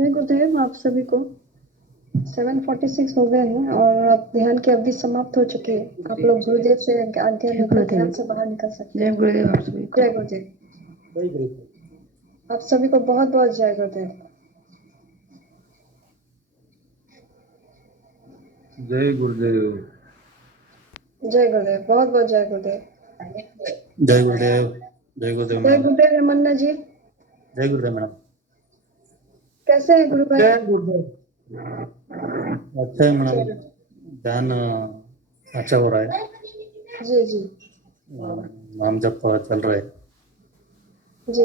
जय गुरुदेव आप सभी को। 7:46 हो गए हैं और अब ध्यान की अवधि समाप्त हो चुकी है। आप लोग गुरुदेव से आज्ञा लेकर ध्यान से बाहर निकल सकते जय हैं। गुरुदेव आप सभी को। जय गुरुदेव। आप सभी को बहुत बहुत जय गुरुदेव। जय गुरुदेव। जय गुरुदेव, बहुत बहुत जय गुरुदेव। जय गुरुदेव। जय गुरुदेव जय मैडम। गुरुदेव हेमन्ना जी, जय गुरुदेव मैडम। कैसे हैं गुरु भाई? जय गुरुदेव। अच्छा है मैडम, ध्यान अच्छा हो रहा है। जी जी नाम जप चल रहा है। जी।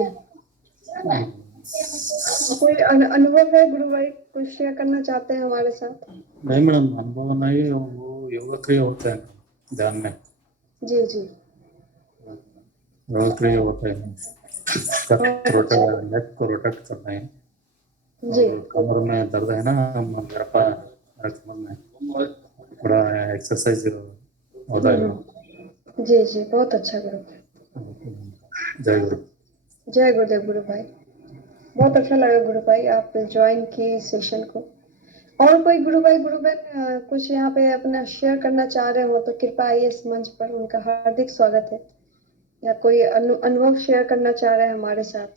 कोई अनुभव है गुरु भाई, कुछ शेयर करना चाहते हैं हमारे साथ? नहीं मैडम, अनुभव नहीं, वो योगा क्रिया होता है ध्यान में। जी जी। योगा क्रिया होता है, नेक को रोटेट करना है। जी कमर में दर्द है ना, मेरा कमर में थोड़ा एक्सरसाइज होता है। जी जी, बहुत अच्छा गुरु। जय गुरु। जय गुरुदेव गुरु भाई, बहुत अच्छा लगा गुरु भाई आप ज्वाइन किए सेशन को। और कोई गुरु भाई गुरु बहन कुछ यहाँ पे अपना शेयर करना चाह रहे हो तो कृपया आइए इस मंच पर, उनका हार्दिक स्वागत है। या कोई अनुभव शेयर करना चाह रहे हैं हमारे साथ?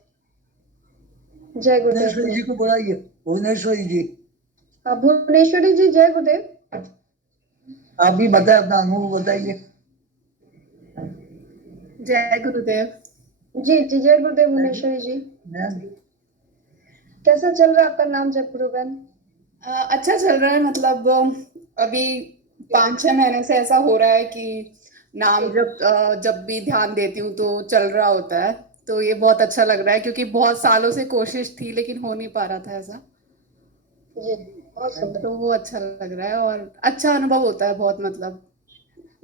जय गुरुदेव भुवनेश्वरी जी को बुलाइए। भुवनेश्वरी जी, भुवनेश्वरी जी, जय गुरुदेव। आप भी बताएं, अपना अनुभव बताइए। जय गुरुदेव। जी जी, जय गुरुदेव भुवनेश्वरी जी। कैसा चल रहा है आपका नाम जप गुरु बहन? अच्छा चल रहा है, मतलब अभी 5-6 महीने से ऐसा हो रहा है कि नाम जब भी ध्यान देती हूँ तो चल रहा होता है। तो ये बहुत अच्छा लग रहा है क्योंकि बहुत सालों से कोशिश थी लेकिन हो नहीं पा रहा था ऐसा। जी, बहुत सुंदर। तो वो अच्छा लग रहा है और अच्छा अनुभव होता है बहुत, मतलब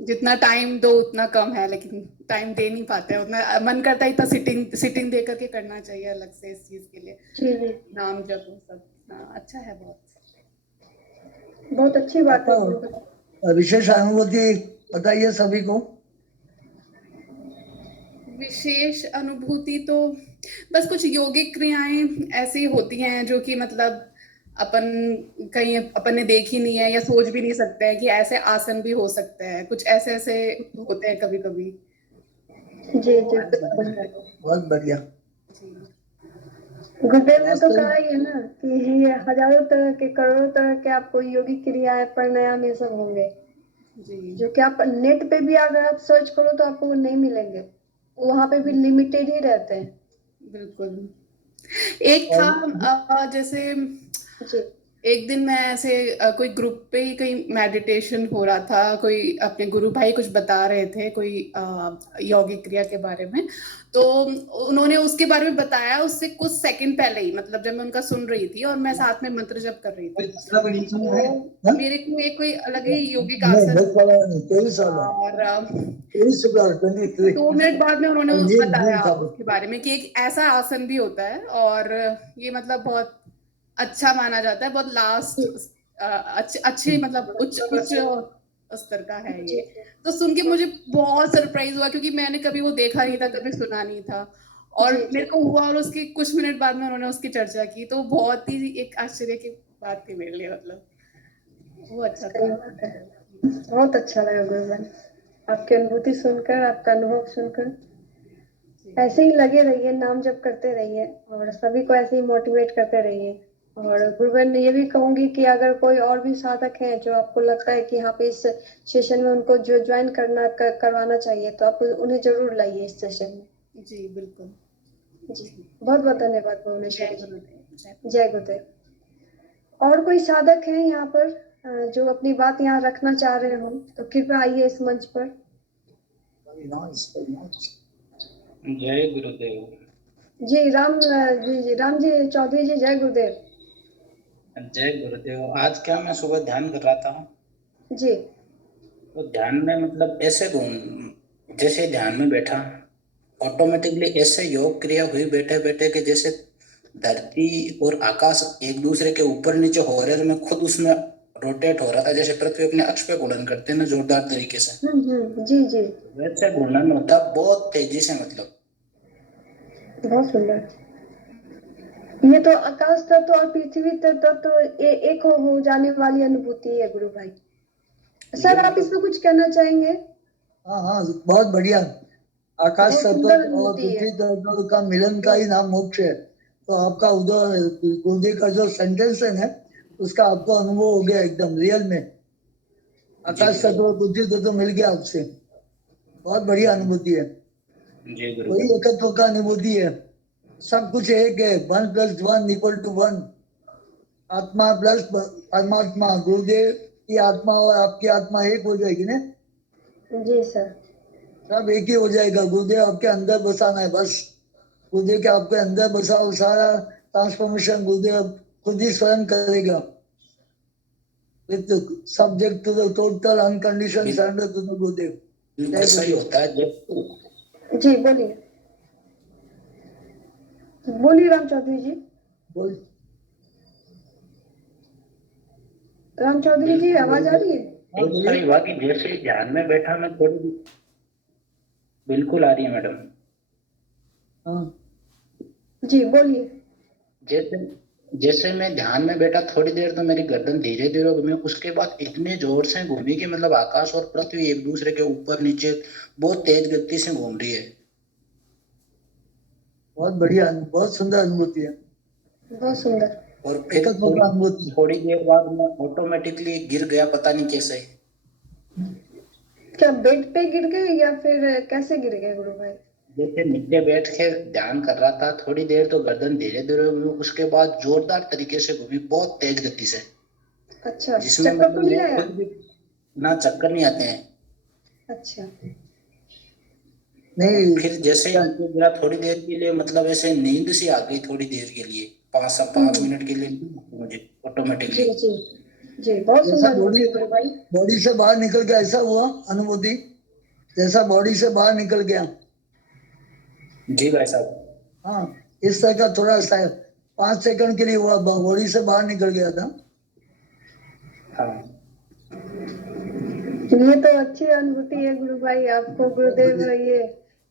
जितना टाइम दो उतना कम है, लेकिन टाइम दे नहीं पाते हैं उतना। मन करता है इतना सिटिंग दे करके करना चाहिए अलग से इस चीज के लिए। जी जी, नाम जप वो सब अच्छा है बहुत। बहुत अच्छी बात है गुरु बहन। विशेष अनुभूति बताइए सभी को। विशेष अनुभूति तो बस कुछ योगिक क्रियाएं ऐसी होती हैं जो कि मतलब अपन कहीं अपन ने देखी नहीं है या सोच भी नहीं सकते हैं कि ऐसे आसन भी हो सकते हैं, कुछ ऐसे ऐसे होते हैं कभी कभी। जी जी, बहुत बढ़िया। गुरुदेव ने तो कहा ही है ना कि ये हजारों तरह के, करोड़ों तरह के आपको योगिक क्रियाएं, प्राणायाम ये सब होंगे जी जो कि आप नेट पे भी अगर आप सर्च करो तो आपको वो नहीं मिलेंगे। वहां पे भी लिमिटेड ही रहते हैं। बिल्कुल। एक था जैसे जी एक दिन मैं ऐसे कोई ग्रुप पे ही कहीं मेडिटेशन हो रहा था, कोई अपने गुरु भाई कुछ बता रहे थे कोई यौगिक क्रिया के बारे में। तो उन्होंने उसके बारे में बताया उससे कुछ सेकंड पहले ही, मतलब जब मैं उनका सुन रही थी और मैं साथ में मंत्र जप कर रही थी, तो मेरे को एक कोई अलग ही योगिक आसन और 2 मिनट बाद में उन्होंने बताया उसके बारे में कि एक ऐसा आसन भी होता है और ये मतलब बहुत अच्छा माना जाता है, बहुत लास्ट अच्छे मतलब उच्च उच्च स्तर का है ये। तो सुन के मुझे बहुत सरप्राइज हुआ क्योंकि मैंने कभी वो देखा नहीं था, कभी सुना नहीं था और मेरे को हुआ और उसके कुछ मिनट बाद में उन्होंने उसकी चर्चा की, तो बहुत ही एक आश्चर्य की बात थी मेरे लिए, मतलब वो अच्छा था। बहुत अच्छा लगा गुरु बहन, आपकी अनुभूति सुनकर, आपका अनुभव सुनकर। ऐसे ही लगे रहिए, नाम जप करते रहिए और सभी को ऐसे ही मोटिवेट करते रहिए। और गुरु बहन ये भी कहूंगी कि अगर कोई और भी साधक हैं जो आपको लगता है कि यहाँ पे इस सेशन में उनको जो ज्वाइन करवाना चाहिए तो आप उन्हें जरूर लाइए इस सेशन में। जी बिल्कुल। जी, बहुत बहुत धन्यवाद भुवनेश्वरी जी। गुरुदेव। जय गुरुदेव। और कोई साधक है यहाँ पर जो अपनी बात यहाँ रखना चाह रहे हो तो कृपया आइए इस मंच पर। जय गुरुदेव। जी राम जी चौधरी जी, जय गुरुदेव। जय गुरुदेव। आज क्या मैं सुबह ध्यान कर रहा था जी तो ध्यान में मतलब ऐसे घूम, जैसे ध्यान में बैठा ऑटोमेटिकली ऐसे योग क्रिया हुई बैठे बैठे कि जैसे धरती और आकाश एक दूसरे के ऊपर नीचे हो रहे थे, मैं खुद उसमें रोटेट हो रहा था, जैसे पृथ्वी अपने अक्ष पे घूर्णन करते हैं ना जोरदार तरीके से, जी जी, वैसे घूर्णन होता बहुत तेजी से, मतलब बहुत सुंदर। ये तो आकाश तत्व और पृथ्वी तत्व तो एक हो जाने वाली अनुभूति है गुरु भाई। सर आप इसमें कुछ कहना चाहेंगे? हाँ हाँ, बहुत बढ़िया। आकाश बहुत तत्व सुंदर और अनुभूति है। पृथ्वी तत्व का मिलन का ही नाम मोक्ष है। तो आपका उधर गुरुदेव का जो सेंटेंस है ना, उसका आपको अनुभव हो गया एकदम रियल में। आकाश तत्व और पृथ्वी तत्व मिल गया आपसे, बहुत बढ़िया अनुभूति है। जी गुरु। वही एकत्व का अनुभूति है, सब कुछ एक है। 1+1=1। आत्मा प्लस परमात्मा, गुरुदेव की आत्मा और आपकी आत्मा एक हो जाएगी ना, जी सर। सब एक ही हो जाएगा। गुरुदेव आपके अंदर बसाना है बस। गुरुदेव के आपके अंदर बसाओ, सारा ट्रांसफॉर्मेशन गुरुदेव खुद ही स्वयं करेगा। With subject to the total uncondition surrender to the Gurudev. बिल्कुल सही होता है जब जी बोलिए, बोलिए राम चौधरी जी। बोल। राम चौधरी जी आवाज आ रही है? हाँ, ऐसा ही हुआ कि जैसे ही ध्यान में बैठा मैं थोड़ी, बिल्कुल आ रही है मैडम। हाँ जी बोलिए। जैसे जैसे मैं ध्यान में बैठा थोड़ी देर तो मेरी गर्दन धीरे धीरे घूमी, उसके बाद इतने जोर से घूमी कि मतलब आकाश और पृथ्वी एक दूसरे के ऊपर नीचे बहुत तेज गति से घूम रही है। बहुत बढ़िया, बहुत सुंदर अनुभूति है। बहुत सुंदर। और फिर एकत्व का अनुभूति। थोड़ी देर बाद मैं ऑटोमेटिकली गिर गया, पता नहीं कैसे। क्या बेड पे गिर गए या फिर कैसे गिर गए गुरु भाई? जैसे नीचे बैठ के ध्यान कर रहा था थोड़ी देर तो गर्दन धीरे धीरे घूमी, उसके बाद जोरदार तरीके से घूमी बहुत तेज गति से, अच्छा, जिसमें चक्कर तो मतलब नहीं मैं आया? खुद भी ना चक्कर नहीं आते हैं। अच्छा। नहीं, फिर जैसे ही नीचे गिरा थोड़ी देर के लिए मतलब ऐसे नींद सी आ गई, थोड़ी देर के लिए 5 मिनट के लिए मुझे ऑटोमेटिकली। जी जी जी, बहुत जैसा सुंदर बॉडी अनुभूति गुरु भाई। बॉडी से बाहर निकल गया ऐसा हुआ अनुभूति, जैसा बॉडी से बाहर निकल गया। जी भाई साहब। हाँ, इस तरह का थोड़ा सा 5 सेकंड के लिए हुआ, बॉडी से बाहर निकल गया था। हाँ ये तो अच्छी अनुभूति है गुरु भाई। आपको गुरुदेव ये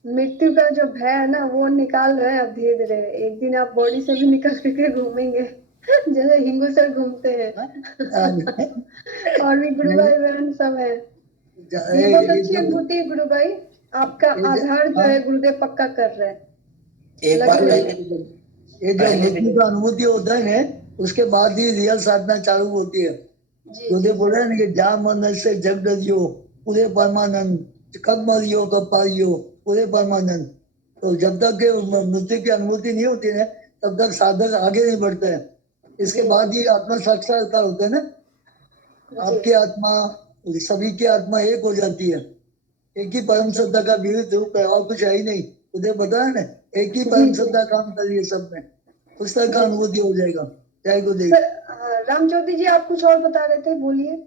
मृत्यु का जो भय है ना वो निकाल रहे हैं अब धीरे धीरे। एक दिन आप बॉडी से भी निकल के घूमेंगे जैसे हिंगू सर घूमते हैं और भी गुरु भाई बहन सब है। ये बहुत अच्छी अनुभूति है गुरु भाई। आपका आधार जो है गुरुदेव पक्का कर रहे हैं। एक बार लगे पहले ये जो मृत्यु का अनुभूति होता है ना, उसके बाद ही रियल साधना चालू होती है। जी गुरुदेव बोल रहे हैं ना कि जा मन से जग डरियो पूरे परमानंद, कब मरियो कब पाइयो पूरे परमानंद। तो जब तक के मृत्यु की अनुभूति नहीं होती है तब तक साधक आगे नहीं बढ़ता है। इसके बाद ही आत्मा साक्षात्कार होता है ना, आपकी आत्मा सभी की आत्मा एक हो जाती है। एक ही परम सत्ता का विविध रूप है और कुछ है ही नहीं। उधर बताया ना, एक ही परम सत्ता काम कर रही है सब में, उस तरह का अनुभूति हो जाएगा। जय गुरुदेव। राम चौधरी जी आप कुछ और बता रहे थे, बोलिए।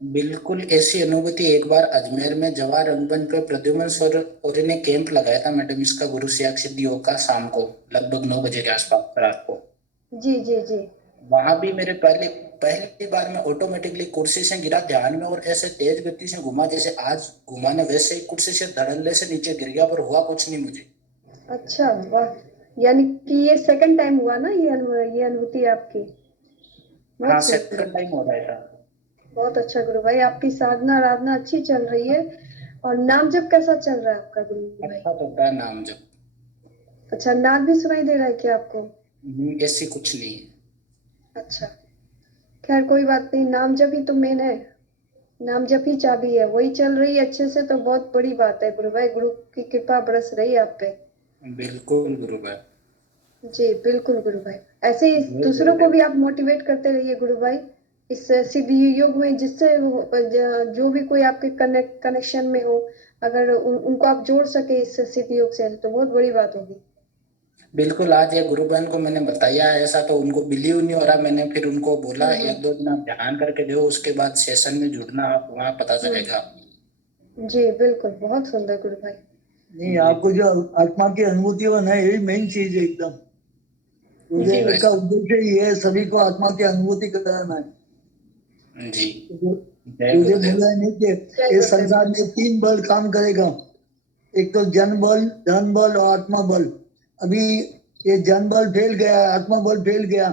बिल्कुल ऐसी अनुभूति एक बार अजमेर में जवाहर रंगमंच पे प्रद्युमन सर और ने कैंप लगाया था मैडम इसका, गुरु सियाग सिद्धि योग का, शाम को लगभग 9 बजे के आसपास रात को। जी जी जी। वहां भी मेरे पहली बार में ऑटोमेटिकली कुर्सी से गिरा ध्यान में और ऐसे तेज गति से घुमा जैसे आज घुमा ने वैसे ही कुर्सी से धड़ल्ले से नीचे गिर गया, पर हुआ कुछ नहीं मुझे। अच्छा वाह, यानी कि ये सेकंड टाइम हुआ ना ये अनुभूति आपकी? बहुत हाँ सुंदर। सेकंड टाइम हो रहा है था। बहुत अच्छा गुरु भाई, आपकी साधना आराधना अच्छी चल रही है। और नाम जप कैसा चल रहा है आपका गुरु भाई? अच्छा चलता है नाम जब। अच्छा, नाद भी सुनाई दे रहा है क्या आपको? ऐसी कुछ नहीं है। अच्छा, खैर कोई बात नहीं, नाम जप ही तो मेन है। नाम जप ही चाबी है, वही चल रही है अच्छे से तो बहुत बड़ी बात है गुरु भाई। गुरु की कृपा बरस रही है आप पे। बिल्कुल गुरु भाई। जी बिल्कुल गुरु भाई। ऐसे ही दूसरों को भी आप मोटिवेट करते रहिए गुरु भाई इस सिद्ध युग में, जिससे जो भी कोई आपके कनेक्शन में हो, अगर उनको आप जोड़ सके इस सिद्ध युग से तो बहुत बड़ी बात होगी। बिल्कुल, आज ये गुरु बहन को मैंने बताया ऐसा तो उनको बिलीव नहीं हो रहा। मैंने फिर उनको बोला 1-2 दिन आप ध्यान करके दो, उसके बाद सेशन में जुड़ना, आप वहाँ पता चलेगा। जी बिल्कुल, बहुत सुंदर गुरु भाई। नहीं, आपको जो आत्मा की अनुभूति हो ना, यही मेन चीज है एकदम। जी भाई का उद्देश्य ये है सभी को आत्मा की अनुभूति कराना है। जी। जय मुझे गुरुदेव। बोला नहीं कि इस संसार में 3 बल काम करेगा, एक तो जन बल, धन बल और आत्मा बल। अभी ये जन बल फेल गया, आत्मा बल फेल गया,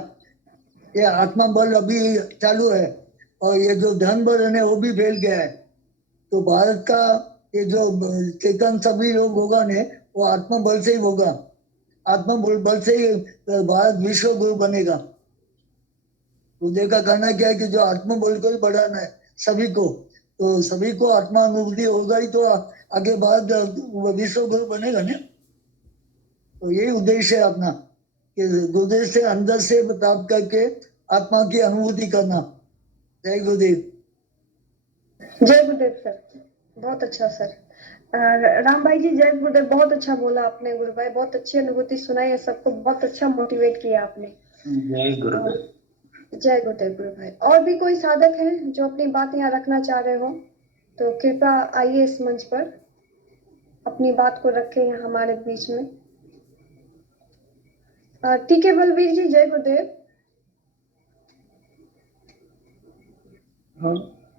ये आत्मा बल अभी चालू है और ये जो धन बल है वो भी फेल गया है। तो भारत का ये जो चेतन सभी लोग होगा ने वो आत्मा बल से ही होगा, आत्मा बल से ही भारत विश्व गुरु बनेगा। गुरुदेव का कहना क्या है कि जो आत्मा बल को ही बढ़ाना है सभी को, तो सभी को आत्मा अनुभूति होगा ही तो आगे भारत विश्व गुरु बनेगा ना। तो यही उद्देश्य है अपना कि गुरुदेव से अंदर से प्राप्त करके आत्मा की अनुभूति करना। जय गुरुदेव। जय गुरुदेव सर, बहुत अच्छा सर। राम भाई जी जय गुरुदेव, बहुत अच्छा बोला आपने गुरु भाई, बहुत अच्छी अनुभूति सुनाई है सबको, बहुत अच्छा मोटिवेट किया आपने। जय गुरुदेव। जय गुरुदेव गुरु भाई। और भी कोई साधक है जो अपनी बात यहाँ रखना चाह रहे हो तो कृपया आइए इस मंच पर, अपनी बात को रखें यहाँ हमारे बीच में। टीके बलवीर जी जय गुरुदेव। हाँ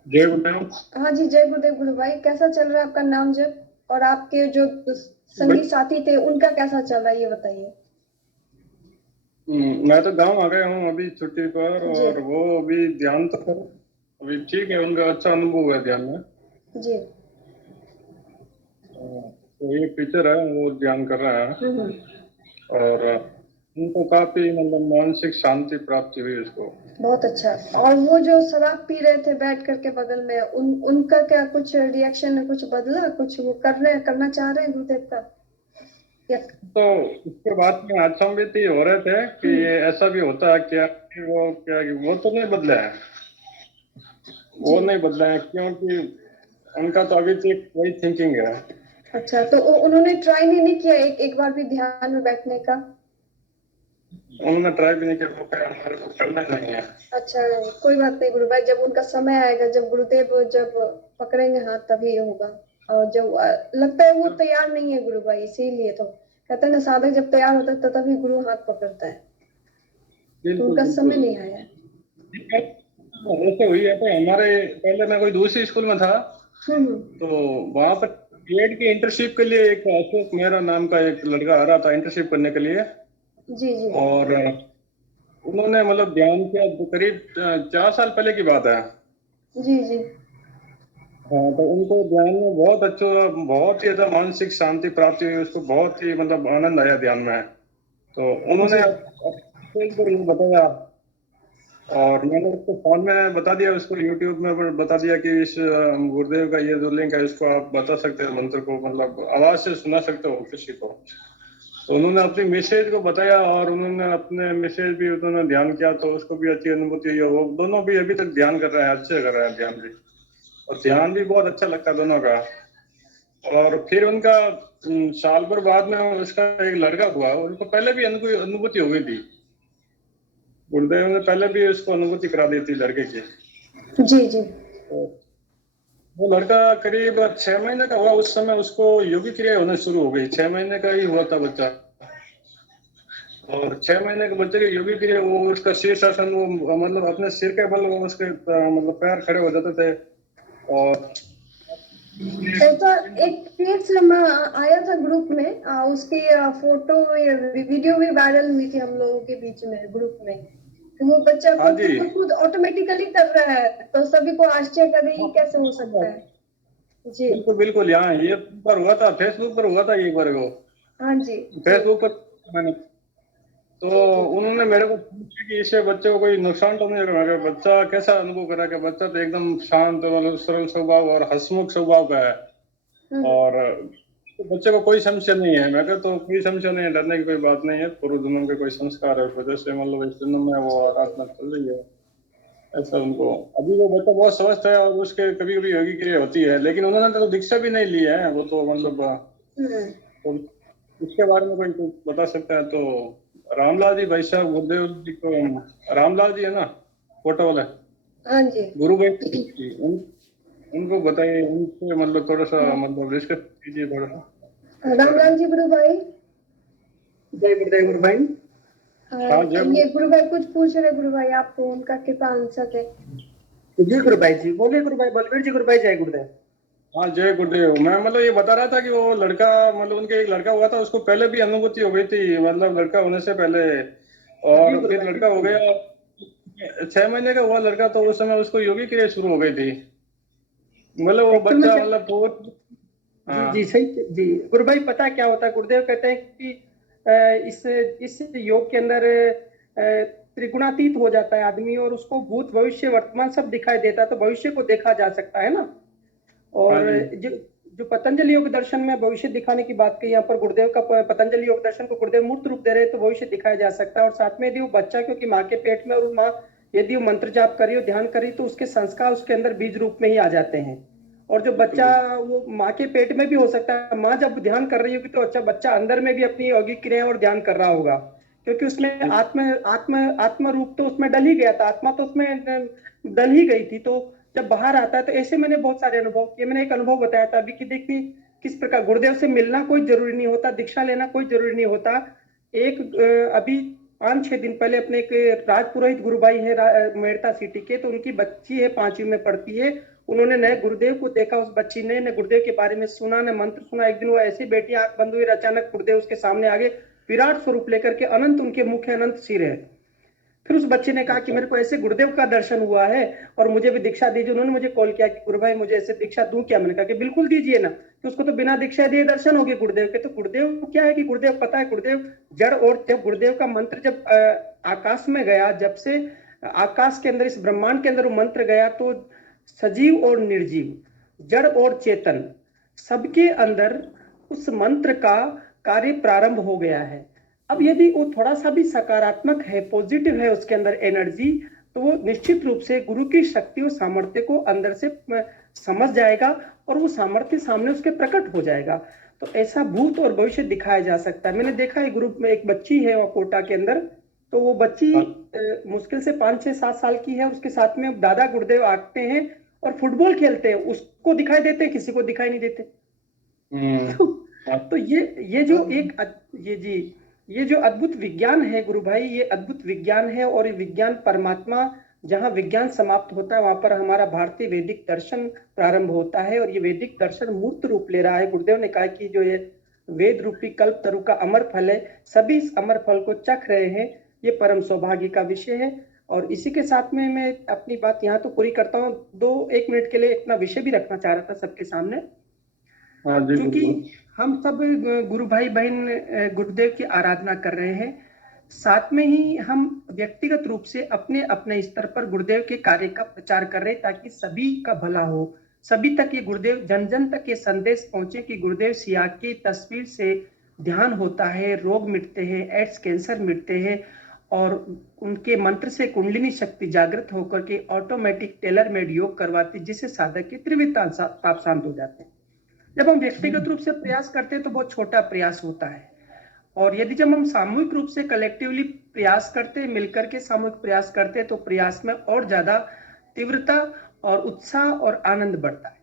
जय गुरुदेव। हाँ जी जय गुरुदेव गुरु भाई, कैसा चल रहा है आपका नाम जप, और आपके जो संगी साथी थे उनका कैसा चल रहा है ये बताइए। मैं तो गांव आ गया हूँ अभी छुट्टी पर, जी। और वो अभी ध्यान तो अभी ठीक है, उनका अच्छा अनुभव है ध्यान में। जी। तो एक टीचर है वो ध्यान कर रहा है और उनको काफी मतलब मानसिक शांति प्राप्ति हुई उसको। बहुत अच्छा। और वो जो शराब पी रहे थे बैठ करके बगल में, उनका क्या कुछ रिएक्शन, कुछ बदला, कुछ वो करना चाह रहे हैं गुरुदेव का या? तो उसके बाद में अचंभित ही हो रहे थे कि ये ऐसा भी होता है क्या, कि वो तो नहीं बदला है, वो नहीं बदला है क्योंकि उनका तो अभी तक वही थिंकिंग है। अच्छा, तो उन्होंने ट्राई नहीं किया एक बार भी ध्यान में बैठने का? उन्होंने ट्राई भी नहीं किया, वो कहा हमारे को करना नहीं है। अच्छा, कोई बात नहीं गुरु भाई, जब उनका समय आएगा, जब गुरुदेव जब पकड़ेंगे हाथ तभी होगा। और जब लगता है वो तैयार नहीं है गुरु भाई, इसीलिए तो कहते हैं ना साधक जब तैयार होता है तभी गुरु हाथ पकड़ता है, तो उनका समय नहीं आया है। ऐसे हुई है। तो हमारे पहले मैं कोई दूसरी स्कूल में था, तो वहां पर बीएड की इंटर्नशिप के लिए एक अशोक मेहरा नाम का एक लड़का आ रहा था इंटर्नशिप करने के लिए। जी जी। और उन्होंने मतलब ध्यान किया, करीब 4 साल पहले की बात है। जी जी। हाँ, तो उनको ध्यान में बहुत अच्छा, बहुत ही ज्यादा मानसिक शांति प्राप्ति हुई, उसको बहुत ही मतलब आनंद आया ध्यान में। तो उन्होंने ये बताया और मैंने उसको फोन में बता दिया, उसको यूट्यूब में बता दिया कि इस गुरुदेव का ये जो लिंक है इसको आप बता सकते हो, मंत्र को मतलब आवाज से सुना सकते हो किसी को। तो उन्होंने अपनी मैसेज को बताया और उन्होंने अपने मैसेज भी उन्होंने ध्यान किया, तो उसको भी अच्छी अनुभूति हुई। वो दोनों भी अभी तक ध्यान कर रहे हैं, अच्छे कर रहे हैं ध्यान भी, और ध्यान भी बहुत अच्छा लगता है दोनों का। और फिर उनका साल भर बाद में उसका एक लड़का हुआ, उनको पहले भी अनुभूति हो गई थी, गुरुदेव ने पहले भी उसको अनुभूति करा दी थी लड़के की। जी जी। तो वो लड़का करीब 6 महीने का हुआ उस समय, उसको योगी क्रिया होना शुरू हो गई। 6 महीने का ही हुआ था बच्चा, और 6 महीने के बच्चे की योगी क्रिया, वो उसका शीर्षासन, वो मतलब अपने सिर के बल वो उसके मतलब पैर खड़े हो जाते थे। और ऐसा एक केस आया था ग्रुप में, उसकी फोटो वीडियो भी वायरल हुई थी हम लोगों के बीच में ग्रुप में, कि वो बच्चा हाँ जी, खुद ऑटोमेटिकली कर रहा है, तो सभी को आश्चर्य कर रही है कैसे हो सकता है। जी। बिल्कुल बिल्कुल, यहाँ ये पर हुआ था, फेसबुक पर हुआ था एक बार को, हाँ जी। फेसबुक पर मैंने, तो उन्होंने मेरे को पूछा कि इससे बच्चे को कोई नुकसान तो नहीं होगा? बच्चा कैसा अनुभव करा? कि बच्चा तो एकदम शांत मतलब सरल स्वभाव और हंसमुख स्वभाव का है, और तो बच्चे को कोई समस्या नहीं है। मैं कहता तो कोई समस्या नहीं है, डरने की कोई बात नहीं है, पूर्व जन्म के कोई संस्कार है उस वजह से मतलब इस जन्म में वो आराधना चल रही है, ऐसा उनको। अभी वो बच्चा बहुत स्वस्थ है और उसके कभी कभी योगी क्रिया होती है, लेकिन उन्होंने तो दीक्षा भी नहीं ली है वो तो मतलब। तो इसके बारे में कोई कुछ बता सकता है तो? रामलाल जी भाई साहब, गुरुदेव जी को, रामलाल जी है ना फोटो वाले, हाँ जी। गुरु भाई जी, उनको बताइए, उनसे मतलब थोड़ा सा मतलब डिस्कस कीजिए थोड़ा सा। रामलाल जी गुरु भाई। जय गुरुदेव गुरु भाई। हाँ ये गुरु भाई कुछ पूछ रहे गुरु भाई आपको, उनका कृपा आंसर है। जी गुरु भाई जी बोलिए। गुरु भाई बलवीर जी गुरु भाई जय गुरुदेव। हाँ जय गुरुदेव। मैं मतलब ये बता रहा था कि वो लड़का, मतलब उनके एक लड़का हुआ था, उसको पहले भी अनुभूति हो गई थी, मतलब लड़का होने से पहले। जी और गुरु फिर भाई लड़का हो बिल्कुल। गया, 6 महीने का हुआ लड़का, तो उस समय उसको योगी क्रिया शुरू हो गई थी। मतलब वो एक्चुअल में बच्चा क्या, मतलब बहुत। जी जी हाँ। सही जी गुरु भाई, पता है क्या होता है, गुरुदेव कहते हैं कि इस योग के अंदर त्रिगुणातीत हो जाता है आदमी, और उसको भूत भविष्य वर्तमान सब दिखाई देता है, तो भविष्य को देखा जा सकता है ना। हाँ और जी। जो जो पतंजलि योग दर्शन में भविष्य दिखाने की बात कही यहाँ पर गुरुदेव का, पतंजलि योग दर्शन को गुरुदेव मूर्त रूप दे रहे हैं, तो भविष्य दिखाया जा सकता है। और साथ में यदि वो बच्चा, क्योंकि माँ के पेट में, और माँ यदि वो मंत्र जाप करी और ध्यान करी, तो उसके संस्कार उसके अंदर बीज रूप में ही आ जाते हैं। और जो बिल्कुल बच्चा, बिल्कुल। वो माँ के पेट में भी हो सकता है, माँ जब ध्यान कर रही होगी तो अच्छा बच्चा अंदर में भी अपनी यौगिक क्रियाएं और ध्यान कर रहा होगा, क्योंकि उसमें आत्म आत्म आत्म रूप तो उसमें डल ही गया था, आत्मा तो उसमें डल ही गई थी। तो जब बाहर आता है, तो ऐसे मैंने बहुत सारे अनुभव किए। मैंने एक अनुभव बताया था अभी कि देखिए किस प्रकार गुरुदेव से मिलना कोई जरूरी नहीं होता, दीक्षा लेना कोई जरूरी नहीं होता। एक अभी 5-6 दिन पहले अपने एक राजपुरोहित गुरु भाई है मेड़ता सिटी के, तो उनकी बच्ची है 5वीं में पढ़ती है। उन्होंने नए गुरुदेव को देखा, उस बच्ची ने न गुरुदेव के बारे में सुना, न मंत्र सुना। एक दिन वो ऐसी बैठी, आंख बंद हुई, अचानक गुरुदेव उसके सामने आ गए, विराट स्वरूप लेकर के, अनंत उनके मुख है, अनंत सिर है। फिर उस बच्चे ने कहा कि अच्छा। मेरे को ऐसे गुरुदेव का दर्शन हुआ है और मुझे भी दीक्षा दीजिए। उन्होंने मुझे कॉल किया कि गुरु भाई मुझे ऐसे दीक्षा दूं क्या? मैंने कहा कि बिल्कुल दीजिए ना। तो उसको तो बिना दीक्षा दिए दर्शन हो गए गुरुदेव के। तो गुरुदेव क्या है कि गुरुदेव, पता है गुरुदेव जड़, और जब गुरुदेव का मंत्र जब आकाश में गया, जब से आकाश के अंदर, इस ब्रह्मांड के अंदर वो मंत्र गया, तो सजीव और निर्जीव, जड़ और चेतन, सबके अंदर उस मंत्र का कार्य प्रारंभ हो गया है। अब यदि वो थोड़ा सा भी सकारात्मक है, पॉजिटिव है उसके अंदर एनर्जी, तो वो निश्चित रूप से गुरु की शक्ति और सामर्थ्य को अंदर से समझ जाएगा, और वो सामर्थ्य सामने उसके प्रकट हो जाएगा। तो ऐसा भूत और भविष्य दिखाया जा सकता है। मैंने देखा है ग्रुप में एक बच्ची है वहाँ कोटा के अंदर, तो वो बच्ची हाँ। मुश्किल से 5-6-7 साल की है। उसके साथ में दादा गुरुदेव आते हैं और फुटबॉल खेलते हैं, उसको दिखाई देते हैं, किसी को दिखाई नहीं देते। हम्म। तो, हाँ। तो ये जो एक ये जी ये जो अद्भुत विज्ञान है गुरु भाई, ये अद्भुत विज्ञान है। और ये विज्ञान परमात्मा, जहाँ विज्ञान समाप्त होता है वहां पर हमारा भारतीय वैदिक दर्शन प्रारंभ होता है। और ये वैदिक दर्शन मूर्त रूप ले रहा है। गुरुदेव ने कहा कि जो ये वेद रूपी कल्प तरु का अमर फल है, सभी इस अमर फल को चख रहे हैं, ये परम सौभाग्य का विषय है। और इसी के साथ में मैं अपनी बात यहाँ तो पूरी करता हूँ। 2-1 मिनट के लिए अपना विषय भी रखना चाह रहा था सबके सामने। हाँ जी क्योंकि बिल्कुल। हम सब गुरु भाई बहन गुरुदेव की आराधना कर रहे हैं, साथ में ही हम व्यक्तिगत रूप से अपने अपने स्तर पर गुरुदेव के कार्य का प्रचार कर रहे हैं, ताकि सभी का भला हो, सभी तक ये गुरुदेव, जन जन तक ये संदेश पहुंचे कि गुरुदेव सिया की तस्वीर से ध्यान होता है, रोग मिटते हैं, एड्स कैंसर मिटते हैं, और उनके मंत्र से कुंडलिनी शक्ति जागृत होकर के ऑटोमेटिक टेलर मेड योग करवाती, जिससे साधक के त्रिविध पाप शांत हो जाते हैं। जब हम व्यक्तिगत रूप से प्रयास करते हैं तो बहुत छोटा प्रयास होता है, और यदि जब हम सामूहिक रूप से कलेक्टिवली प्रयास करते हैं, मिलकर के सामूहिक प्रयास करते हैं, तो प्रयास में और ज्यादा तीव्रता और उत्साह और आनंद बढ़ता है।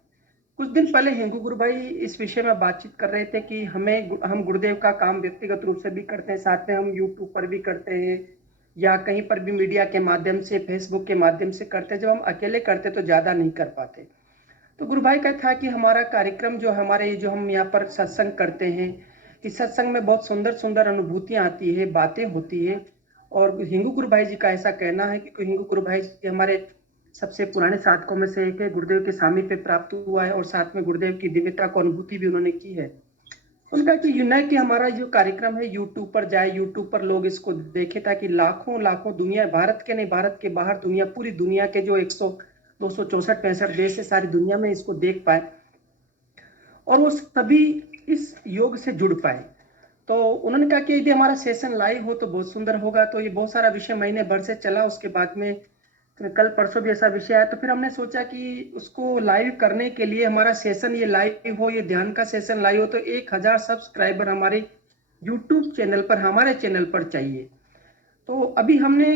कुछ दिन पहले हिंगू गुरु भाई इस विषय में बातचीत कर रहे थे कि हम गुरुदेव का काम व्यक्तिगत रूप से भी करते हैं, साथ में हम यूट्यूब पर भी करते हैं, या कहीं पर भी मीडिया के माध्यम से, फेसबुक के माध्यम से करते हैं। जब हम अकेले करते तो ज्यादा नहीं कर पाते। तो गुरु भाई का था कि हमारा कार्यक्रम जो हमारे, जो हम यहाँ पर सत्संग करते हैं, इस सत्संग में बहुत सुंदर सुंदर अनुभूतियां आती है, बातें होती है। और हिंगू गुरु भाई जी का ऐसा कहना है कि हिंगू गुरु भाई जी हमारे सबसे पुराने साधकों में से एक है, गुरुदेव के सामीप्य प्राप्त हुआ है, और साथ में गुरुदेव की दिव्यता को अनुभूति भी उन्होंने की है। उनका कि यूनाइट कि हमारा जो कार्यक्रम है यूट्यूब पर जाए, यूट्यूब पर लोग इसको देखे, ताकि लाखों लाखों दुनिया, भारत के नहीं, भारत के बाहर दुनिया, पूरी दुनिया के जो 264-65 देश है, सारी दुनिया में इसको देख पाए, और वो सभी इस योग से जुड़ पाए। तो उन्होंने कहा कि यदि हमारा सेशन लाइव हो तो बहुत सुंदर होगा। तो ये बहुत सारा विषय महीने भर से चला, उसके बाद में कल परसों भी ऐसा विषय आया, तो फिर हमने सोचा कि उसको लाइव करने के लिए, हमारा सेशन ये लाइव हो, ये ध्यान का सेशन लाइव हो, तो 1000 सब्सक्राइबर हमारे यूट्यूब चैनल पर, हमारे चैनल पर चाहिए। तो अभी हमने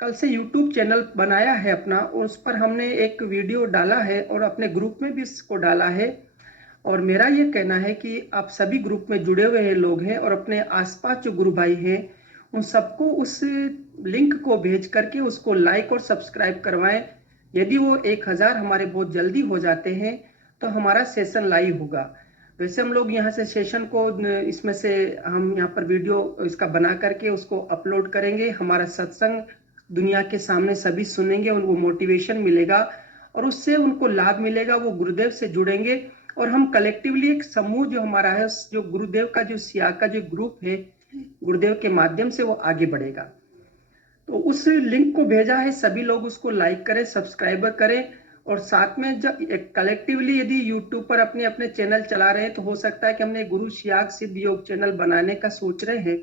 कल से यूट्यूब चैनल बनाया है अपना, उस पर हमने एक वीडियो डाला है और अपने ग्रुप में भी इसको डाला है। और मेरा ये कहना है कि आप सभी ग्रुप में जुड़े हुए हैं लोग हैं, और अपने आसपास जो गुरु भाई हैं उन सबको उस लिंक को भेज करके उसको लाइक और सब्सक्राइब करवाएं। यदि वो 1000 हमारे बहुत जल्दी हो जाते हैं, तो हमारा सेशन लाइव होगा। वैसे हम लोग यहाँ से सेशन को इसमें से हम यहाँ पर वीडियो इसका बना करके उसको अपलोड करेंगे। हमारा सत्संग दुनिया के सामने सभी सुनेंगे, उनको मोटिवेशन मिलेगा और उससे उनको लाभ मिलेगा, वो गुरुदेव से जुड़ेंगे और हम कलेक्टिवली एक समूह जो हमारा है, जो गुरुदेव का जो सिया का जो ग्रुप है, गुरुदेव के माध्यम से वो आगे बढ़ेगा। तो उस लिंक को भेजा है, सभी लोग उसको लाइक करें, सब्सक्राइबर करें और साथ में जब कलेक्टिवली यदि यूट्यूब पर अपने अपने चैनल चला रहे हैं तो हो सकता है कि हमने गुरु शियाग सिद्ध योग चैनल बनाने का सोच रहे हैं।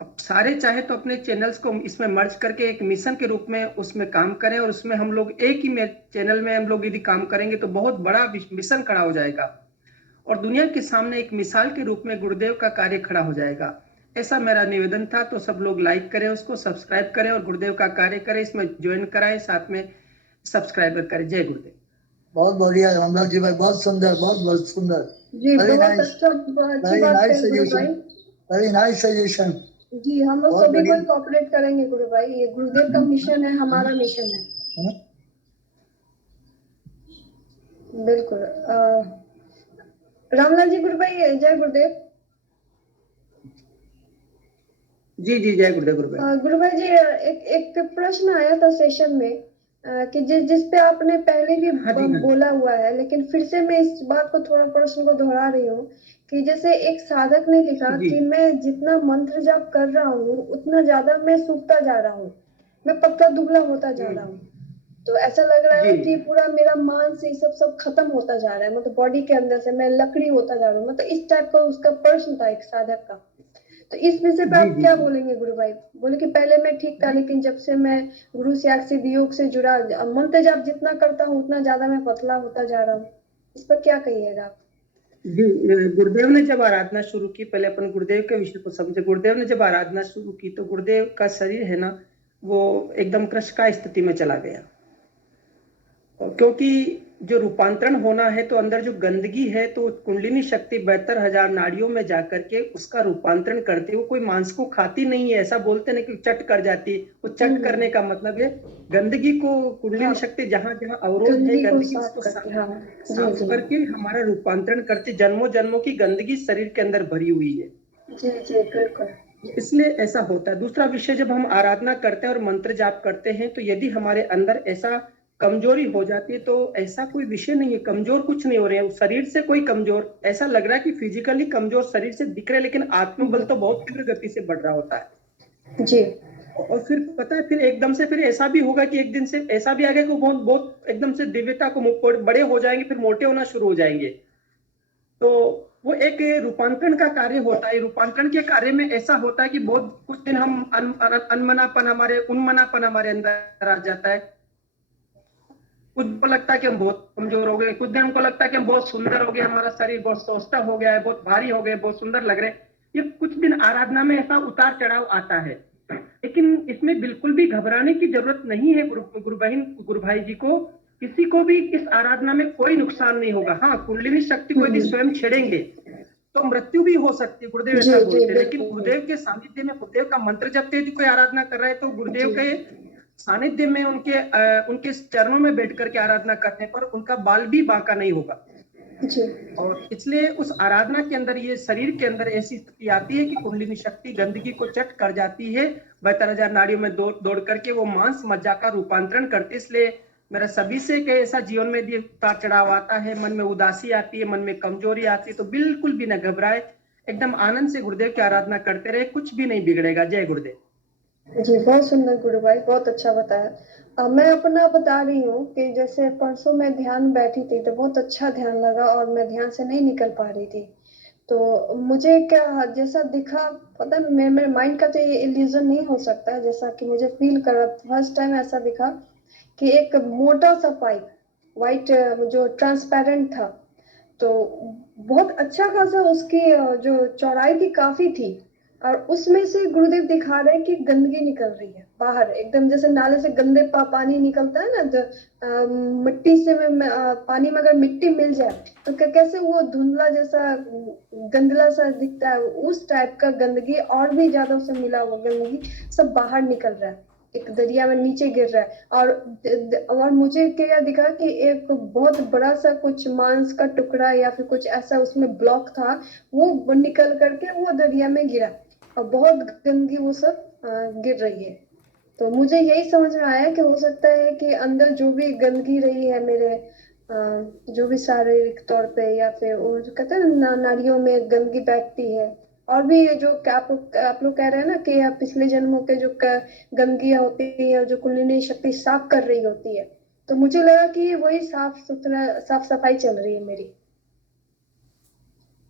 अब सारे चाहे तो अपने चैनल्स को इसमें मर्ज करके एक मिशन के रूप में उसमें काम करें और उसमें हम लोग एक ही चैनल में हम लोग यदि काम करेंगे तो बहुत बड़ा मिशन खड़ा हो जाएगा और दुनिया के सामने एक मिसाल के रूप में गुरुदेव का कार्य खड़ा हो जाएगा। ऐसा मेरा निवेदन था। तो सब लोग लाइक करें, उसको सब्सक्राइब करें और गुरुदेव का कार्य करें, इसमें ज्वाइन कराएं, साथ में सब्सक्राइबर करें। जय गुरुदेव। बहुत बढ़िया रामदास जी भाई, बहुत सुंदर, बहुत सुंदर। जी Very बहुत nice. अच्छा, अच्छी Very बात nice कही गुरु suggestion. भाई। Very nice suggestion. जी हम लोग बहुत सभी बढ़िया। को कोऑपरेट करेंगे गुरु भाई, ये गुरुदेव का मिशन है, हमारा मिशन है। बिल्कुल। रामलाल जी गुरु भाई, जय गुरुदेव। जी जी जय गुरुदेव। गुरु भाई जी, एक प्रश्न आया था सेशन में कि जिस पे आपने पहले भी बोला हुआ है, लेकिन फिर से मैं इस बात को थोड़ा प्रश्न को दोहरा रही हूँ कि जैसे एक साधक ने लिखा कि मैं जितना मंत्र जाप कर रहा हूँ उतना ज्यादा मैं सूखता जा रहा हूँ, मैं पतला दुबला होता जा रहा हूँ। तो ऐसा लग रहा है कि पूरा मेरा मांस ये सब खत्म होता जा रहा है, मतलब बॉडी के अंदर से मैं लकड़ी होता जा रहा हूँ, मतलब इस टाइप का उसका प्रश्न था एक साधक का। तो इस विषय पे आप क्या बोलेंगे गुरु भाई? बोले कि पहले मैं ठीक था, लेकिन जब से मैं गुरु सियाग सिद्ध योग से जुड़ा, मंत्र जाप जितना करता हूँ उतना ज्यादा मैं पतला होता जा रहा हूँ, इस पर क्या कहिएगा आप? जी, गुरुदेव ने जब आराधना शुरू की, पहले अपन गुरुदेव के विषय को समझे। गुरुदेव ने जब आराधना शुरू की तो गुरुदेव का शरीर है ना, वो एकदम कृशकाय स्थिति में चला गया, क्योंकि जो रूपांतरण होना है तो अंदर जो गंदगी है तो कुंडलिनी शक्ति 72,000 नाड़ियों में जाकर के उसका रूपांतरण करती है। वो कोई मांस को खाती नहीं है, ऐसा बोलते नहीं कि चट कर जाती। वो चट करने का मतलब है गंदगी को, कुंडलिनी शक्ति जहां जहां अवरोध है गंदगी उसको साफ करके हमारा रूपांतरण करती। जन्मों जन्मों की गंदगी शरीर के अंदर भरी हुई है, इसलिए ऐसा होता है। दूसरा विषय, जब हम आराधना करते हैं और मंत्र जाप करते हैं तो यदि हमारे अंदर ऐसा कमजोरी हो जाती है, तो ऐसा कोई विषय नहीं है, कमजोर कुछ नहीं हो रहे हैं शरीर से। कोई कमजोर ऐसा लग रहा है कि फिजिकली कमजोर शरीर से दिख रहे, लेकिन आत्मबल तो बहुत तीव्र गति से बढ़ रहा होता है जी। और फिर पता है, फिर एकदम से फिर ऐसा भी होगा कि एक दिन से ऐसा भी आएगा कि बहुत बहुत एकदम से दिव्यता को बड़े हो जाएंगे, फिर मोटे होना शुरू हो जाएंगे। तो वो एक रूपांतरण का कार्य होता है। रूपांतरण के कार्य में ऐसा होता है कि बहुत कुछ दिन हम उन्मनापन हमारे अंदर आ जाता है। कुछ को लगता है कि हम बहुत कमजोर हो गए, कुछ दिन हमको लगता है कि हम बहुत सुंदर हो गए, हमारा शरीर बहुत सौष्ठव हो गया है, बहुत भारी हो गए, बहुत सुंदर लग रहे। ये कुछ दिन आराधना में ऐसा उतार चढ़ाव आता है, लेकिन इसमें बिल्कुल भी घबराने की जरूरत नहीं है। गुरु भाई जी को, किसी को भी इस आराधना में कोई नुकसान नहीं होगा। हाँ, कुंडलिनी शक्ति को यदि स्वयं छेड़ेंगे तो मृत्यु भी हो सकती है, गुरुदेव ऐसा बोलते हैं। लेकिन गुरुदेव के सानिध्य में, गुरुदेव का मंत्र जपते यदि कोई आराधना कर रहा है तो गुरुदेव के सानिध्य में उनके चरणों में बैठ करके आराधना करने पर उनका बाल भी बांका नहीं होगा जी। और इसलिए उस आराधना के अंदर, ये शरीर के अंदर ऐसी स्थिति आती है कि कुंडलिनी शक्ति गंदगी को चट कर जाती है, 72,000 नाड़ियों में दौड़ करके वो मांस मज्जा का रूपांतरण करती। इसलिए मेरा सभी से कि ऐसा जीवन में यदि उतार चढ़ाव आता है, मन में उदासी आती है, मन में कमजोरी आती है, तो बिल्कुल भी न घबराए, एकदम आनंद से गुरुदेव की आराधना करते रहे, कुछ भी नहीं बिगड़ेगा। जय गुरुदेव जी। बहुत सुंदर गुरु भाई, बहुत अच्छा बताया। मैं अपना बता रही हूँ कि जैसे परसों मैं ध्यान बैठी थी तो बहुत अच्छा ध्यान लगा और मैं ध्यान से नहीं निकल पा रही थी। तो मुझे क्या जैसा दिखा पता नहीं, मेरे माइंड का तो ये इल्यूजन नहीं हो सकता, जैसा कि मुझे फील करा फर्स्ट टाइम ऐसा दिखा कि एक मोटा सा पाइप व्हाइट जो ट्रांसपेरेंट था, तो बहुत अच्छा खासा उसकी जो चौड़ाई थी काफी थी, और उसमें से गुरुदेव दिखा रहे हैं कि गंदगी निकल रही है बाहर, एकदम जैसे नाले से गंदे पानी निकलता है ना, तो मिट्टी से पानी में अगर मिट्टी मिल जाए तो कैसे वो धुंधला जैसा गंदला सा दिखता है, उस टाइप का गंदगी और भी ज्यादा उससे मिला हुआ गंदगी सब बाहर निकल रहा है। एक दरिया में नीचे गिर रहा है, और मुझे क्या दिखा कि एक बहुत बड़ा सा कुछ मांस का टुकड़ा या फिर कुछ ऐसा उसमें ब्लॉक था, वो निकल करके वो दरिया में गिरा, और बहुत गंदगी वो सब गिर रही है। तो मुझे यही समझ में आया कि हो सकता है कि अंदर जो भी गंदगी रही है मेरे जो भी शारीरिक तौर पे, या फिर वो जो कहते हैं ना नाड़ियों में गंदगी बैठती है, और भी ये जो आप लोग कह रहे हैं ना कि पिछले जन्मों के जो गंदगियां होती है जो कुंडलिनी शक्ति साफ कर रही होती है, तो मुझे लगा कि वही साफ सफाई चल रही है मेरी।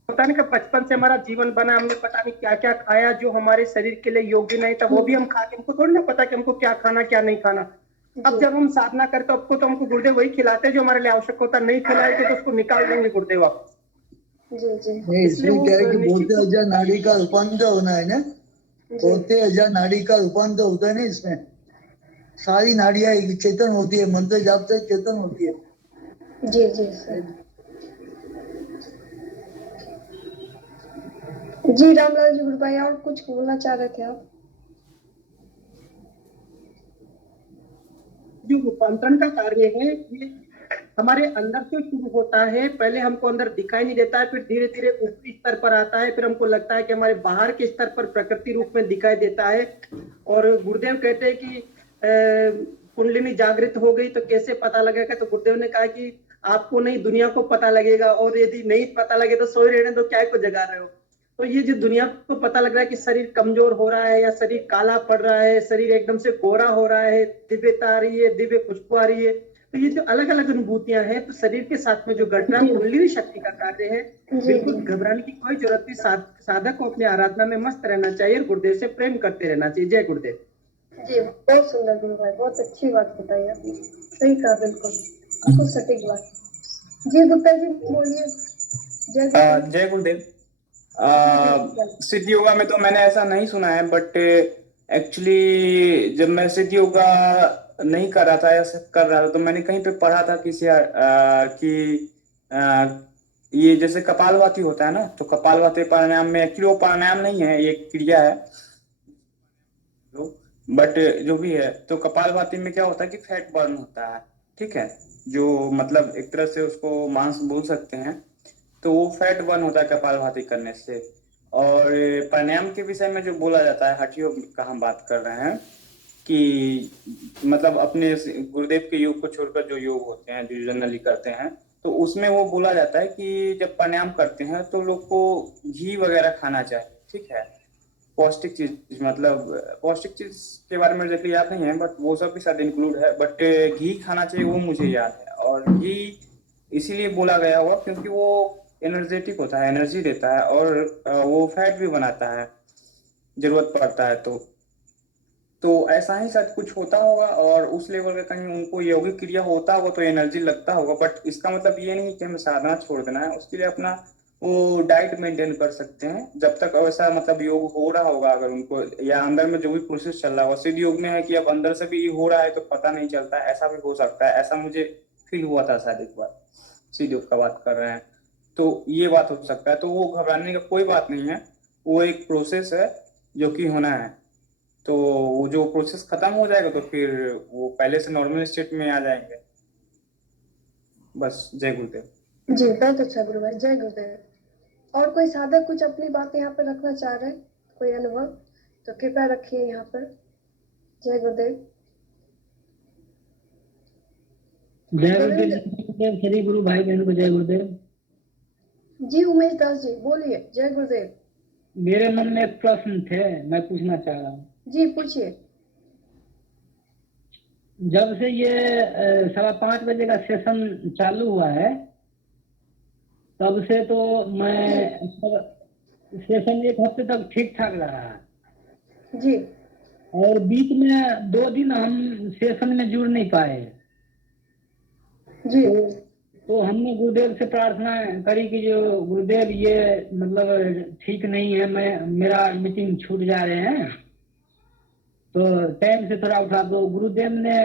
होता नहीं कि बचपन से हमारा जीवन बना, हमने पता नहीं क्या क्या खाया जो हमारे शरीर के लिए योग्य नहीं था, वो भी हम खा के, हमको थोड़ी ना पता कि हमको क्या खाना क्या नहीं खाना। अब जब हम साधना करते हैं तो हमको गुरुदेव वही खिलाते हैं जो हमारे लिए आवश्यक होता है, नहीं खिलाएंगे तो उसको निकाल देंगे गुरुदेव आप। जी जी नहीं, इसमें क्या है कि निश्चित 72,000 नाड़ी का रूपांतर होना है ना, 72,000 नाड़ी का रूपांतर होता है ना इसमें। सारी नाड़ियां एक चेतन होती है, मंत्र जाप से चेतन होती है। जी जी सर। जी रामलाल जी गुरु भाई, और कुछ बोलना चाह रहे थे आप? जो रूपांतरण का कार्य है ये हमारे अंदर से शुरू होता है। पहले हमको अंदर दिखाई नहीं देता है, फिर धीरे धीरे ऊपरी स्तर पर आता है, फिर हमको लगता है कि हमारे बाहर के स्तर पर प्रकृति रूप में दिखाई देता है। और गुरुदेव कहते हैं कि कुंडलिनी जागृत हो गई तो कैसे पता लगेगा, तो गुरुदेव ने कहा कि आपको नहीं दुनिया को पता लगेगा, और यदि नहीं पता लगे तो सोए रहने दो, क्या को जगा रहे हो। तो ये जो दुनिया को पता लग रहा है कि शरीर कमजोर हो रहा है या शरीर काला पड़ रहा है, शरीर एकदम से गोरा हो रहा है, दिव्यता आ रही है, दिव्य खुशबू आ रही है, तो ये जो अलग अलग अनुभूतियां हैं, तो शरीर के साथ में जो घट रहा है कुंडलिनी शक्ति का कार्य है। बिल्कुल घबराने की कोई जरूरत नहीं, साधक को अपनी आराधना में मस्त रहना चाहिए और गुरुदेव से प्रेम करते रहना चाहिए। जय गुरुदेव। जी बहुत सुंदर गुरु भाई, बहुत अच्छी बात बताई आपने, सही कहा, बिल्कुल सटीक बात। जी गुप्ता जी बोलिए। जय गुरुदेव। सिद्ध योगा में तो मैंने ऐसा नहीं सुना है, बट एक्चुअली जब मैं सिद्ध योगा नहीं कर रहा था या कर रहा था तो मैंने कहीं पे पढ़ा था किसी कि ये जैसे कपालभाति होता है ना, तो कपालभाति प्राणायाम में एक्चुअली वो प्राणायाम नहीं है, ये क्रिया है, बट जो भी है तो कपालभाति में क्या होता है कि फैट बर्न होता है, ठीक है, जो मतलब एक तरह से उसको मांस बोल सकते हैं, तो वो फैट बर्न होता है कपालभाति करने से। और प्राणायाम के विषय में जो बोला जाता है, हठ योग का हम बात कर रहे हैं कि मतलब अपने गुरुदेव के योग को छोड़कर जो योग होते हैं जो जनरली करते हैं, तो उसमें वो बोला जाता है कि जब प्राणायाम करते हैं तो लोग को घी वगैरह खाना चाहिए, ठीक है, पौष्टिक चीज, मतलब पौष्टिक चीज के बारे में एग्जैक्टली याद नहीं है, बट वो सब भी शायद इंक्लूड है, बट घी खाना चाहिए वो मुझे याद है। और घी इसीलिए बोला गया हुआ क्योंकि वो एनर्जेटिक होता है, एनर्जी देता है, और वो फैट भी बनाता है जरूरत पड़ता है, तो ऐसा ही शायद कुछ होता होगा, और उस लेवल का कहीं उनको यौगिक क्रिया होता होगा तो एनर्जी लगता होगा, बट इसका मतलब ये नहीं कि हमें साधना छोड़ देना है, उसके लिए अपना वो डाइट मेंटेन कर सकते हैं जब तक वैसा मतलब योग हो रहा होगा, अगर उनको या अंदर में जो भी प्रोसेस चल रहा होगा। सिद्ध योग में है कि अब अंदर से भी हो रहा है तो पता नहीं चलता, ऐसा भी हो सकता है, ऐसा मुझे फील हुआ था शायद एक बार, सिद्ध योग का बात कर रहे हैं तो ये बात हो सकता है। तो वो घबराने का कोई बात नहीं है, वो एक प्रोसेस है जो कि होना है, तो वो जो प्रोसेस खत्म हो जाएगा तो फिर वो पहले से नॉर्मल स्टेट में आ जाएंगे। बस, जय गुरुदेव। जी बहुत अच्छा गुरु भाई, जय गुरुदेव। और कोई साधक कुछ अपनी बातें यहाँ पर रखना चाह रहे हैं, कोई अनुभव, तो कृपया रखिए यहाँ पर। जय गुरुदेव। जय गुरुदेव, श्री गुरु भाई बहन को जय गुरुदेव। जी उमेश दास जी बोलिए। जय गुरुदेव। मेरे मन में एक प्रश्न थे, मैं पूछना चाह रहा हूँ। जी पूछिए। जब से ये 5:15 बजे का सेशन चालू हुआ है तब से तो मैं सेशन एक हफ्ते तक ठीक ठाक रहा जी, और बीच में 2 दिन हम सेशन में जुड़ नहीं पाए जी तो हमने गुरुदेव से प्रार्थना करी कि जो गुरुदेव ये मतलब ठीक नहीं है, मेरा मीटिंग छूट जा रहे हैं तो टाइम से थोड़ा उठा दो। गुरुदेव ने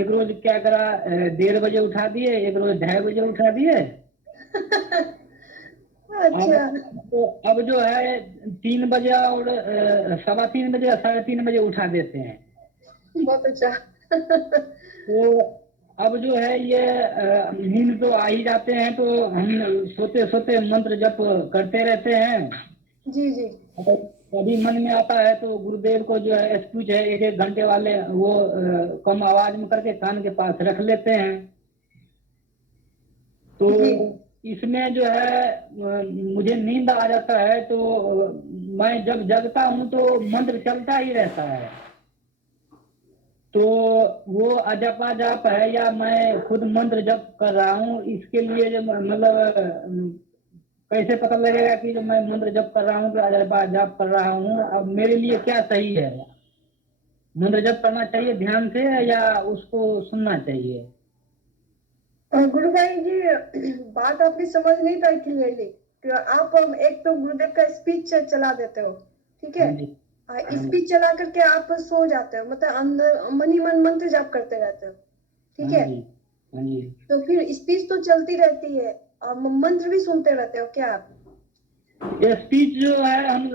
एक रोज क्या करा, 1:30 बजे उठा दिए, एक रोज 2:30 बजे उठा दिए। अच्छा तो अब जो है 3 बजे और 3:15 बजे या 3:30 बजे उठा देते हैं। बहुत अच्छा। तो अब जो है ये नींद तो आ ही जाते हैं, तो हम सोते सोते मंत्र जप करते रहते हैं। जी जी। अगर कभी मन में आता है तो गुरुदेव को जो है स्पीच है 1-1 घंटे वाले, वो कम आवाज में करके कान के पास रख लेते हैं। तो जी इसमें जो है मुझे नींद आ जाता है, तो मैं जब जगता हूँ तो मंत्र चलता ही रहता है। तो वो अजपा जाप है या मैं खुद मंत्र जप कर रहा हूँ, इसके लिए जो मतलब कैसे पता लगेगा कि जो मैं मंत्र जप कर रहा हूँ कि अजपा जाप कर रहा हूँ? अब मेरे लिए क्या सही है, मंत्र जप करना चाहिए ध्यान से या उसको सुनना चाहिए? गुरु भाई जी, बात आपकी समझ नहीं पाई क्लियरली कि आप एक तो गुरुदेव का स्पीच चला देते हो, ठीक है? हाँ जी। स्पीच चला करके आप सो जाते हो, मतलब अंदर मन ही मन मंत्र जाप करते रहते हो, ठीक हाँ है? जी। हाँ जी। तो फिर स्पीच तो चलती रहती है और मंत्र भी सुनते रहते हो क्या आप? ये स्पीच जो है हम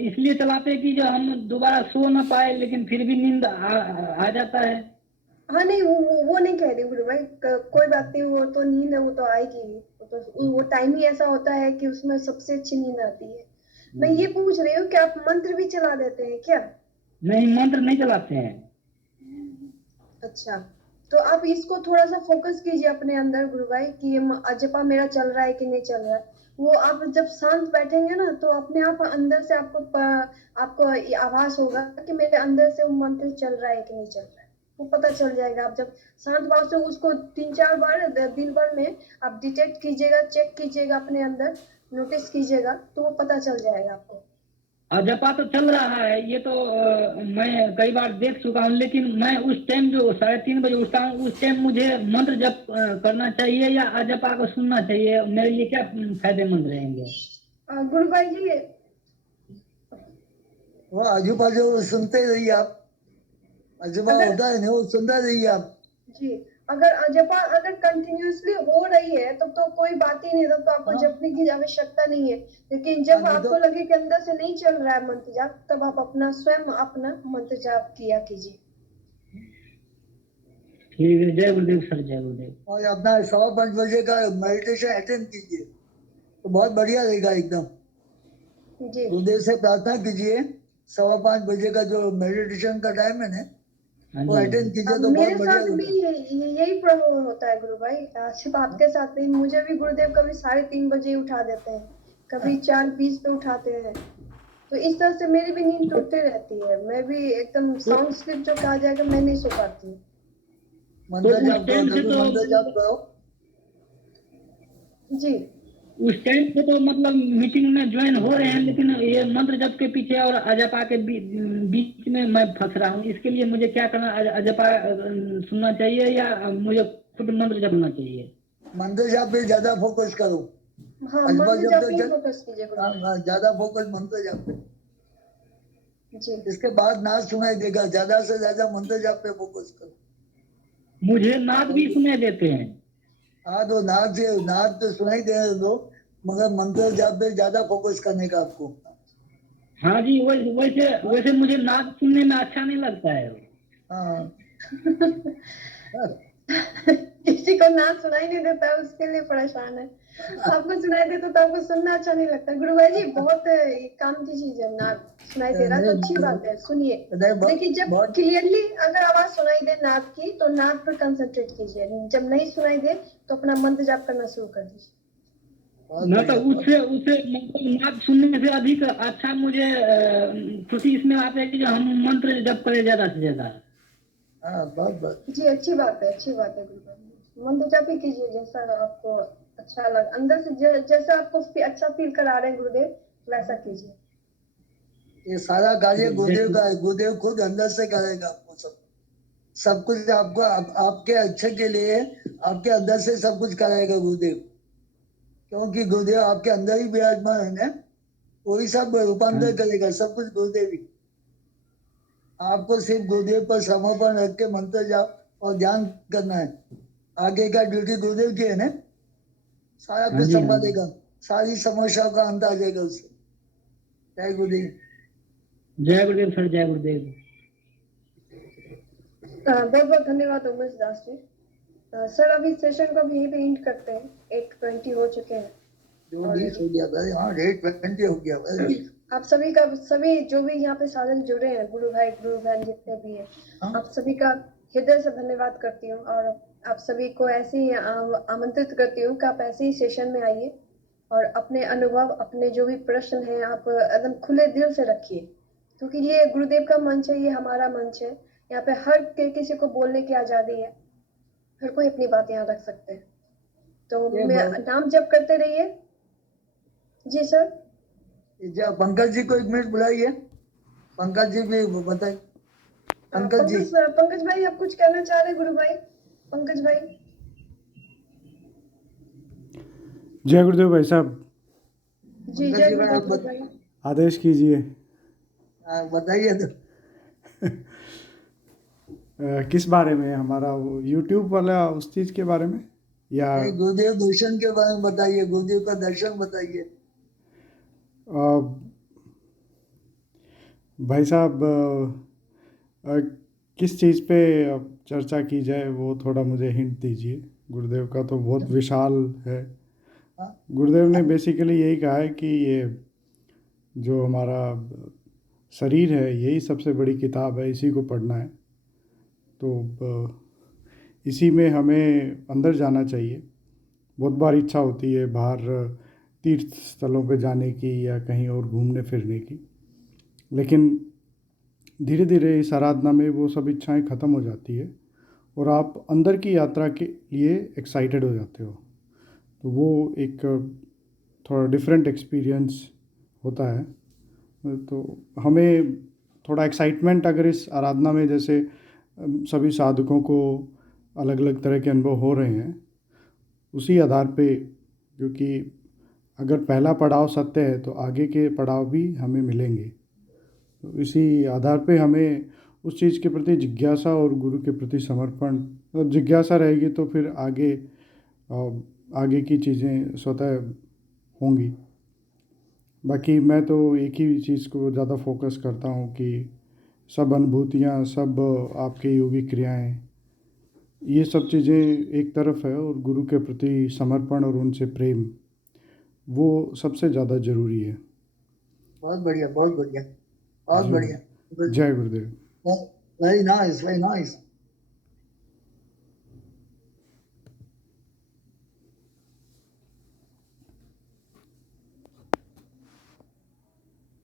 इसलिए चलाते हैं कि जो हम दोबारा सो ना पाए, लेकिन फिर भी नींद आ जाता है। हाँ नहीं, वो नहीं कह रही गुरु भाई, कोई बात नहीं, वो तो नींद है, वो तो आएगी ही। वो टाइम ही ऐसा होता है कि उसमें सबसे अच्छी नींद आती है। मैं ये पूछ रही हूँ कि आप मंत्र भी चला देते हैं क्या? नहीं, मंत्र नहीं चलाते हैं। अच्छा, तो आप इसको थोड़ा सा फोकस कीजिए अपने अंदर गुरु भाई कि ये अजपा मेरा चल रहा है कि नहीं चल रहा है। वो आप जब शांत बैठेंगे ना तो अपने आप अंदर से आपको ये आभास होगा कि मेरे अंदर से वो मंत्र चल रहा है कि नहीं चल रहा है। वो पता चल जाएगा। आप जब शांत भाव से उसको 3-4 बार दिन भर में आप डिटेक्ट कीजिएगा, चेक कीजिएगा अपने अंदर, नोटिस कीजिएगा, तो वो पता चल जाएगा आपको। अजपा तो चल रहा है, ये तो मैं कई बार देख चुका हूँ, लेकिन मैं उस टाइम जो 3:30 बजे उठता हूँ, उस टाइम मुझे मंत्र जप करना चाहिए या अजपा को सुनना चाहिए? मेरे लिए क्या फायदेमंद रहेंगे? गुरु भाई जी, वो आजू बाजू सुनते रहिए आप, अजूबा अगर होता है ना, वो सुनते रहिए आप। जी, अगर जपा अगर कंटिन्यूअसली हो रही है तब तो कोई बात ही नहीं, तब तो आपको हाँ जपने की आवश्यकता नहीं है। लेकिन हाँ, जब नहीं तो आपको लगे कि अंदर से नहीं चल रहा है मंत्र जाप, तब आप अपना स्वयं अपना मंत्र जाप किया कीजिए। ठीक है, जय गुरुदेव सर, जय गुरुदेव। और अपना 5:15 का मेडिटेशन अटेंड कीजिए तो बहुत बढ़िया रहेगा एकदम। जी गुरुदेव से प्रार्थना कीजिए, 5:15 का जो मेडिटेशन का टाइम है ना, हाँ वो जी। अटेंड कीजिए तो बहुत मेरे बढ़िया साथ भी होगा। यही प्रभाव होता है गुरु भाई। सिर्फ आपके साथ नहीं, मुझे भी गुरुदेव कभी 3:30 बजे ही उठा देते हैं, कभी 4:20 पे उठाते हैं। तो इस तरह से मेरी भी नींद टूटती रहती है, मैं भी एकदम तो साउंड स्लिप जो कहा जाएगा, मैं नहीं सो पाती हूँ। मंत्र उस जाप करो, टाइम से जब भी तो मंत्र जाप करो। जी उस टाइम पे तो मतलब मीटिंग में ज्वाइन हो रहे हैं, लेकिन ये मंत्र जप के पीछे और अजपा के बीच में मैं फंस रहा हूँ। इसके लिए मुझे क्या करना, अजपा सुनना चाहिए या मुझे खुद मंत्र जपना चाहिए? मंत्र जाप पे ज्यादा फोकस करो। हाँ, अजूबा मंत्र जब जाप तक ही फोकस कीजिए गुरु भाई। ज्यादा फोकस मंत्र जाप पे। जी इसके बाद नाच सुनाई देगा, ज्यादा से ज्यादा मंत्र जाप पे फोकस करो। मुझे नाद भी सुनाई देते हैं। हाँ तो नाच तो सुनाई देने दो, मगर मंत्र जाप पे ज्यादा फोकस करने का आपको। हाँ जी, वैसे वैसे मुझे नाद सुनने में अच्छा नहीं लगता है। हाँ किसी को ना सुनाई नहीं देता है, उसके लिए परेशान है। आपको सुनाई देता तो आपको सुनना अच्छा नहीं लगता। गुरु भाई जी, बहुत काम की चीज है, नाद सुनाई दे रहा है तो अच्छी बात है, सुनिए। नहीं, देखिए, जब बहुत क्लियरली अगर आवाज सुनाई दे नाद की तो नाद पर कंसंट्रेट कीजिए। जब नहीं सुनाई दे तो अपना मंत्र जाप करना शुरू कर दीजिए। बहुत न तो बढ़िया, बहुत उससे उससे मतलब नाद सुनने से अधिक अच्छा मुझे खुशी इसमें आता है कि जो हम मंत्र जप करें ज्यादा से ज्यादा। हाँ, बहुत बहुत जी, अच्छी बात है, अच्छी बात है गुरु भाई। मंत्र जाप ही कीजिए जैसा आपको अच्छा लग, अंदर से जैसा आपको अच्छा फील करा रहे हैं गुरुदेव, वैसा कीजिए। ये सारा कार्य गुरुदेव जय का है, गुरुदेव खुद अंदर से करेगा आपको सब। सब कुछ आपको आपके अच्छे के लिए आपके अंदर से सब कुछ कराएगा गुरुदेव, क्योंकि गुरुदेव आपके अंदर ही विराजमान है ना। वही सब हाँ रूपांतर करेगा, सब कुछ गुरुदेव ही। आपको सिर्फ गुरुदेव पर समर्पण रख के मंत्र जाप और ध्यान करना है। आगे का ड्यूटी गुरुदेव की है ना, सारा हाँ कुछ जी। हाँ जी, संभालेगा, सारी समस्याओं का अंत आ जाएगा उससे। जय गुरुदेव। जय गुरुदेव सर, जय गुरुदेव। बहुत बहुत धन्यवाद उमेश दास जी। सर अभी सेशन को भी यहीं पे एंड करते हैं, 8:20 हो चुके हैं। जो 20 हो गया भाई, हाँ 8:20 हो गया भाई। आप सभी जो भी यहाँ पे साधन जुड़े हैं, गुरु भाई गुरु बहन जितने भी हैं, हाँ। आप सभी का हृदय से धन्यवाद करती हूँ और आप सभी को ऐसे ही आमंत्रित करती हूँ कि आप ऐसे ही सेशन में आइए और अपने अनुभव, अपने जो भी प्रश्न हैं आप एकदम खुले दिल से रखिए, क्योंकि ये गुरुदेव का मंच है, ये हमारा मंच है। यहाँ पे हर किसी को बोलने की आजादी है, हर कोई अपनी बात यहाँ रख सकते हैं। तो नाम जप करते रहिए। जी सर। पंकज जी को 1 मिनट बुलाइए, पंकज जी भी बताइए। पंकज जी, पंकज भाई आप कुछ कहना चाह रहे हैं? गुरु भाई पंकज भाई। जय गुरुदेव भाई साहब। जी जय गुरुदेव भाई। आदेश कीजिए। बताइए तो। किस बारे में? हमारा वो यूट्यूब वाला उस चीज के बारे में या गुरुदेव दर्शन के बारे में बताइए, गुरुदेव का दर्शन बताइए। भाई साहब किस चीज़ पे चर्चा की जाए वो थोड़ा मुझे हिंट दीजिए। गुरुदेव का तो बहुत विशाल है। गुरुदेव ने बेसिकली यही कहा है कि ये जो हमारा शरीर है यही सबसे बड़ी किताब है, इसी को पढ़ना है। तो इसी में हमें अंदर जाना चाहिए। बहुत बार इच्छा होती है बाहर तीर्थ स्थलों पे जाने की या कहीं और घूमने फिरने की, लेकिन धीरे धीरे इस आराधना में वो सब इच्छाएं ख़त्म हो जाती है और आप अंदर की यात्रा के लिए एक्साइटेड हो जाते हो। तो वो एक थोड़ा डिफरेंट एक्सपीरियंस होता है। तो हमें थोड़ा एक्साइटमेंट अगर इस आराधना में, जैसे सभी साधकों को अलग अलग तरह के अनुभव हो रहे हैं, उसी आधार पे, क्योंकि अगर पहला पड़ाव सत्य है तो आगे के पड़ाव भी हमें मिलेंगे। तो इसी आधार पे हमें उस चीज़ के प्रति जिज्ञासा और गुरु के प्रति समर्पण, मतलब जिज्ञासा रहेगी तो फिर आगे की चीज़ें स्वतः होंगी। बाकी मैं तो एक ही चीज़ को ज़्यादा फोकस करता हूँ कि सब अनुभूतियाँ, सब आपके योगिक क्रियाएं, ये सब चीज़ें एक तरफ है और गुरु के प्रति समर्पण और उनसे प्रेम, वो सबसे ज़्यादा ज़रूरी है। बहुत बढ़िया, बहुत बढ़िया, बहुत बढ़िया। जय गुरुदेव। Very nice, very nice.